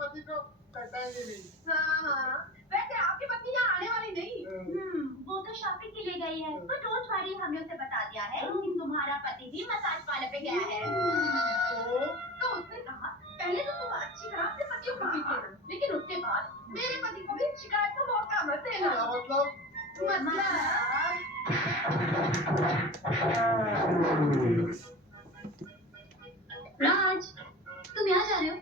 पति को पहचानेंगे नहीं। हाँ हाँ, वैसे आपकी पत्नी यहाँ आने वाली नहीं। वो तो शॉपिंग के लिए गई है। पर डोंट वरी, हमने उसे बता दिया है कि तुम्हारा पति भी मसाज पार्लर पे गया है। तो उसने कहा पहले तो तुम अच्छी तरह अपने पति को पीट लेना, लेकिन उसके बाद मेरे पति को भी शिकायत का मौका मत देना। राज, तुम यहाँ जा रहे हो?